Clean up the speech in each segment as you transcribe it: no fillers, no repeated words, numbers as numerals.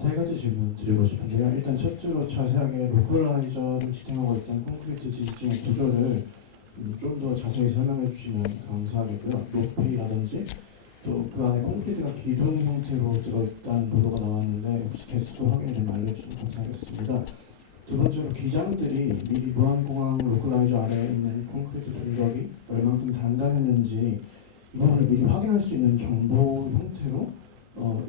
세 가지 질문 드리고 싶은데요. 일단 첫째로 자세하게 로컬라이저를 지탱하고 있던 콘크리트 지지층의 구조를 좀 더 자세히 설명해 주시면 감사하겠고요. 높이라든지 또 그 안에 콘크리트가 기둥 형태로 들어있다는 보도가 나왔는데 혹시 개수도 확인을 좀 알려주시면 감사하겠습니다. 두 번째로 기장들이 미리 무한공항 로컬라이저 아래에 있는 콘크리트 존적이 얼만큼 단단했는지 이번에 미리 확인할 수 있는 정보 형태로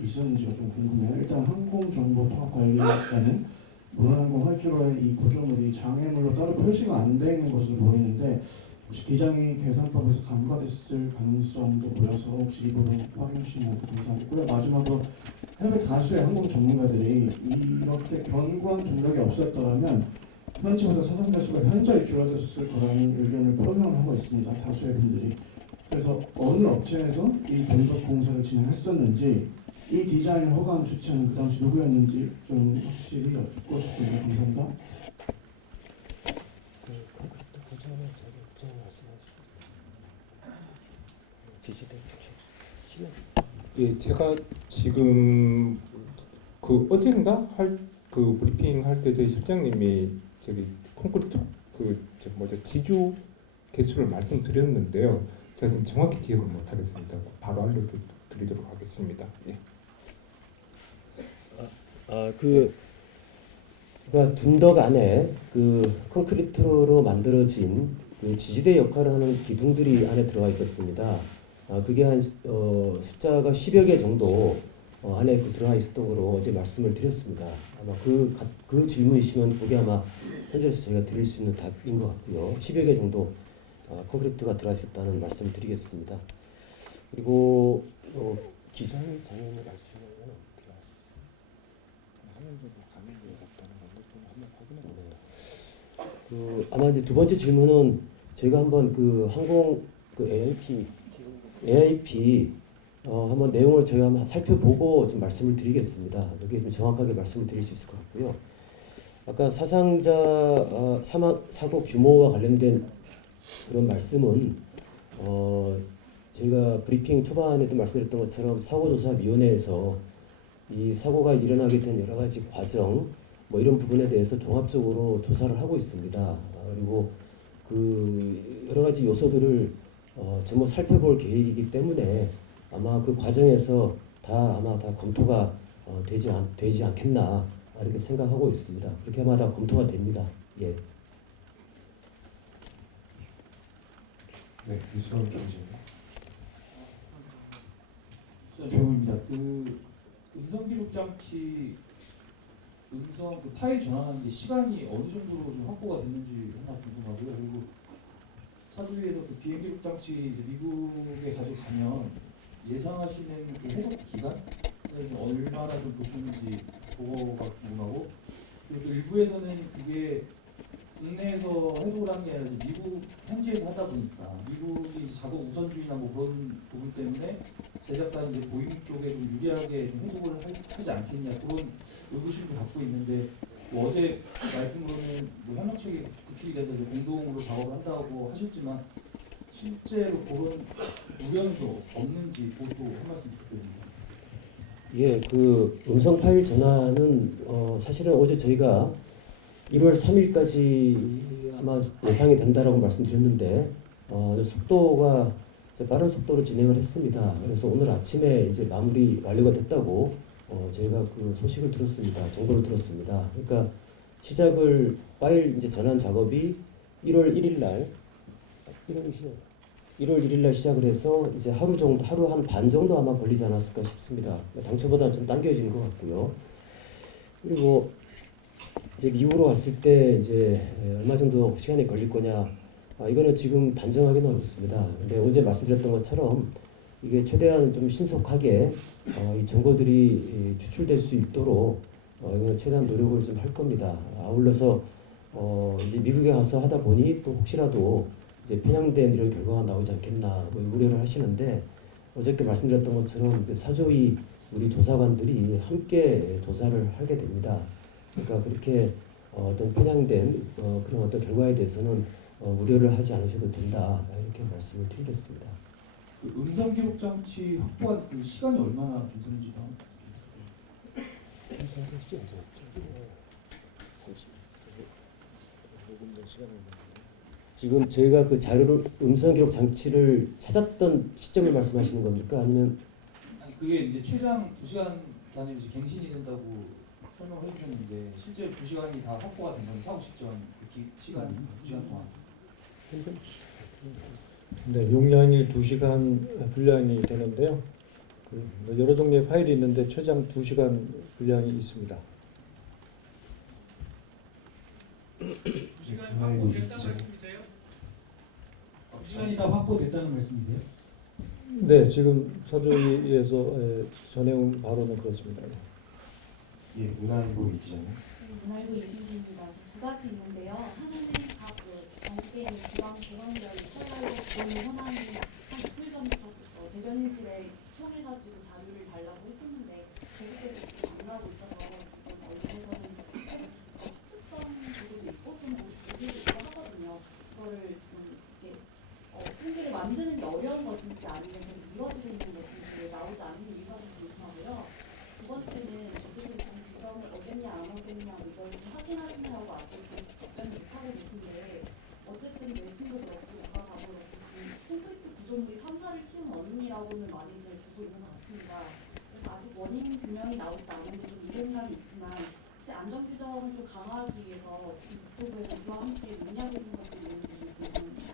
있었는지가 좀 궁금해요. 일단 항공정보통합관리에는 무한항공 활주로의 이 구조물이 장애물로 따로 표시가 안 되어 있는 것으로 보이는데 혹시 기장이 계산법에서 간과됐을 가능성도 보여서 혹시 이 부분 확인해 주시면 감사하겠고요. 마지막으로 해외 다수의 항공 전문가들이 이렇게 견고한 동력이 없었더라면 현지보다 사상자 수가 현저히 줄어들었을 거라는 의견을 표명을 하고 있습니다. 다수의 분들이. 그래서 어느 업체에서 이 건설 공사를 진행했었는지 이 디자인을 허가한 주체는 그 당시 누구였는지 좀 확실히 여쭙고 싶습니다. 감사합니다. 콘크리트 구조는 저기 업체에 말씀하셨어요. 지지대 구조. 시면. 예, 제가 지금 그 어젠가 그 브리핑 할 때 저희 실장님이 저기 콘크리트 그저 뭐죠 지주 개수를 말씀드렸는데요. 제가 지금 정확히 기억을 못하겠습니다. 바로 알려드리도록 하겠습니다. 예. 그러니까 둔덕 안에 그 콘크리트로 만들어진 그 지지대 역할을 하는 기둥들이 안에 들어가 있었습니다. 그게 한 숫자가 10여 개 정도 안에 들어가 있었던 거로 어제 말씀을 드렸습니다. 아마 그 질문이시면 그게 아마 현재에서 저희가 드릴 수 있는 답인 것 같고요. 10여 개 정도 콘크리트가 들어가 있었다는 말씀을 드리겠습니다. 그리고 기장 장애물 알 수 있는 건 어떻게 그 아마 이제 두 번째 질문은 저희가 한번 그 항공 그 AIP 한번 내용을 저희가 한번 살펴보고 좀 말씀을 드리겠습니다. 여기에 좀 정확하게 말씀을 드릴 수 있을 것 같고요. 아까 사상자 사고 규모와 관련된 그런 말씀은 저희가 브리핑 초반에도 말씀드렸던 것처럼 사고조사위원회에서 이 사고가 일어나게 된 여러 가지 과정 뭐 이런 부분에 대해서 종합적으로 조사를 하고 있습니다. 그리고 그 여러 가지 요소들을 전부 살펴볼 계획이기 때문에 아마 그 과정에서 아마 다 검토가 되지 않겠나 이렇게 생각하고 있습니다. 그렇게 아마 다 검토가 됩니다. 예. 네, 유수원 총재입니다. 조용입니다. 그 음성 기록 장치 음성 그 파일 전환하는 게 시간이 어느 정도로 좀 확보가 됐는지 하나 궁금하고요. 그리고 사주위에서 그 비행 기록 장치 이제 미국에 가져가면 예상하시는 그 해석 기간 얼마나 좀 보시는지 그거가 궁금하고 그리고 또 일부에서는 그게 국내에서 해독을 하는 게 아니라 미국 현지에서 하다 보니까 미국이 작업 우선주의나 뭐 그런 부분 때문에 제작사는 이제 보잉 쪽에 좀 유리하게 좀 해독을 하지 않겠냐 그런 의구심도 갖고 있는데 뭐 어제 말씀으로는 뭐 협력체계 구축이 돼서 이제 공동으로 작업을 한다고 하셨지만 실제로 그런 우려도 없는지 그것도 한 말씀 부탁드립니다. 예, 그 음성 파일 전환은 사실은 어제 저희가 1월 3일까지 아마 예상이 된다라고 말씀드렸는데 속도가 빠른 속도로 진행을 했습니다. 그래서 오늘 아침에 이제 마무리 완료가 됐다고 저희가 그 소식을 들었습니다. 정보를 들었습니다. 그러니까 시작을 파일 이제 전환 작업이 1월 1일 날 1월 1일 날 시작을 해서 이제 하루 한 반 정도 아마 걸리지 않았을까 싶습니다. 당초보다 좀 당겨진 것 같고요. 그리고 이제 미국으로 갔을 때 이제 얼마 정도 시간이 걸릴 거냐 이거는 지금 단정하기는 어렵습니다. 근데 어제 말씀드렸던 것처럼 이게 최대한 좀 신속하게 이 정보들이 추출될 수 있도록 이거는 최대한 노력을 좀 할 겁니다. 아울러서 이제 미국에 가서 하다 보니 또 혹시라도 이제 편향된 이런 결과가 나오지 않겠나 뭐 우려를 하시는데 어저께 말씀드렸던 것처럼 그 사조위 우리 조사관들이 함께 조사를 하게 됩니다. 그러니까 그렇게 어떤 편향된 그런 어떤 결과에 대해서는 우려를 하지 않으셔도 된다 이렇게 말씀을 드리겠습니다. 그 음성 기록 장치 확보한 그 시간이 얼마나 좀 되는지 지금 저희가 그 자료를 음성 기록 장치를 찾았던 시점을 말씀하시는 겁니까? 아니면 아니 그게 이제 최장 2시간 단위로 이제 갱신이 된다고 설명을 해주셨는데 실제로 2시간이 다 확보가 된 건지 사고 직전 그 시간이 2시간 동안. 네, 용량이 2시간 분량이 되는데요. 그 여러 종류의 파일이 있는데 최장 2시간 분량이 있습니다. 2시간이 확보됐다는 말씀이세요? 2시간이 다 확보됐다는 말씀이세요? 네, 지금 서조위에서 전해온 바로는 그렇습니다. 예, 문화일보 기자님. 문화일보 이순신입니다. 두 가지 있는데요. 하나는 각그 전국에 있는 지방보건별 선발로 본 현안이 한 이틀 전부터 대변인실에 통해가지고 자료를 달라고 했었는데 계속해서 지금 안 나오고 있어서 지금 언론에서는 특성 보도도 있고 좀 보도도 있고 하거든요. 그거를 지금 이렇게 통계를 만드는 게 어려운 것인지 아니면 좀 이루어지고 있는 것인지 나오지 않는 이유가 좀 궁금하고요. 두 번째는 어쨌든 좀 규정을 어겼냐 안 어겼냐 이걸 좀 확인하시느라고 아직 답변을 못하고 계신데 어쨌든 내신도 그렇고 영가가도 그렇고 지금 콘크리트 구조물이 3사를 키운 원인이라고는 많이들 두고 있는 것 같습니다. 그래서 아직 원인 규명이 나오지 않은 게 좀 이론감이 있지만 혹시 안전 규정을 좀 강화하기 위해서 지금 국토부에서 이와 함께 논의하고 있는 것들이 있는지 궁금합니다.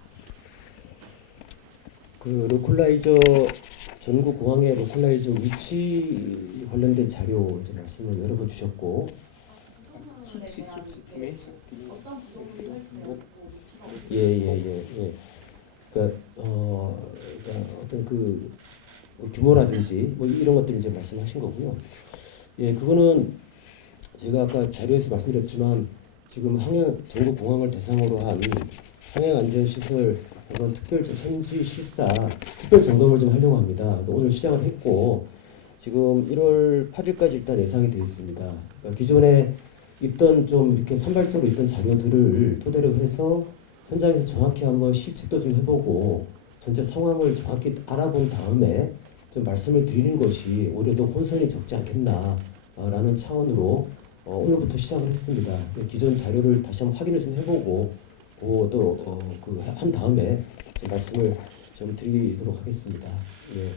그 로컬라이저 전국 공항의 로컬라이저 위치 관련된 자료 이제 말씀을 여러 번 주셨고, 수치 어떤 구조물이 설치되어 있고 예. 그러니까 어떤 그 규모라든지 뭐 이런 것들 이제 말씀하신 거고요. 예, 그거는 제가 아까 자료에서 말씀드렸지만 지금 전국 공항을 대상으로 한 항행 안전 시설 이번 특별 현지 실사 특별 점검을 좀 하려고 합니다. 오늘 시작을 했고 지금 1월 8일까지 일단 예상이 되어 있습니다. 그러니까 기존에 있던 좀 이렇게 산발적으로 있던 자료들을 토대로 해서 현장에서 정확히 한번 실측도 좀 해보고 전체 상황을 정확히 알아본 다음에 좀 말씀을 드리는 것이 오히려 더 혼선이 적지 않겠나라는 차원으로 오늘부터 시작을 했습니다. 기존 자료를 다시 한번 확인을 좀 해보고 또 한 다음에 좀 말씀을 좀 드리도록 하겠습니다. 예.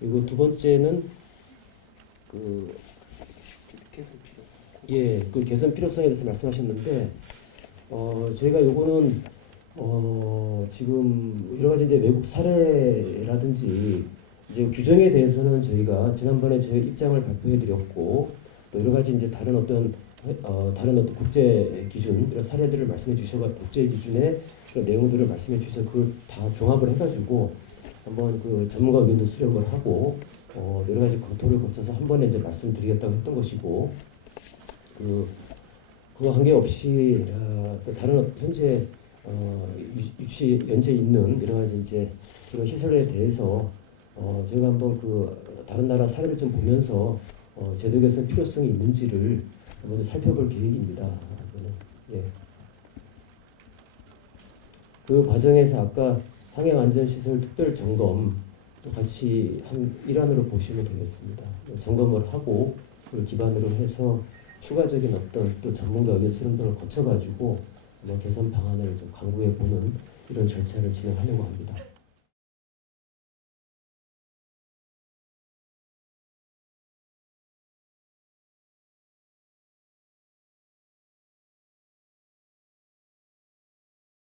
그리고 두 번째는 그 개선 필요성에 대해서 말씀하셨는데 저희가 요거는 지금 여러 가지 이제 외국 사례라든지 이제 규정에 대해서는 저희가 지난번에 저희 입장을 발표해 드렸고 또 여러 가지 이제 다른 어떤 국제 기준 이런 사례들을 말씀해 주셔서 국제 기준의 그런 내용들을 말씀해 주셔서 그걸 다 종합을 해가지고 한번 그 전문가 의견도 수렴을 하고 여러 가지 검토를 거쳐서 한 번에 이제 말씀드리겠다고 했던 것이고 그거 관계없이 다른 현재 유치 연재 있는 여러 가지 이제 그런 시설에 대해서 저희가 한번 그 다른 나라 사례를 좀 보면서 제도 개선 필요성이 있는지를 한번 살펴볼 계획입니다. 예. 그 과정에서 아까 항행안전시설 특별 점검 또 같이 한 일환으로 보시면 되겠습니다. 점검을 하고 그걸 기반으로 해서 추가적인 어떤 또 전문가 의견 수렴 등을 거쳐가지고 개선 방안을 좀 강구해 보는 이런 절차를 진행하려고 합니다.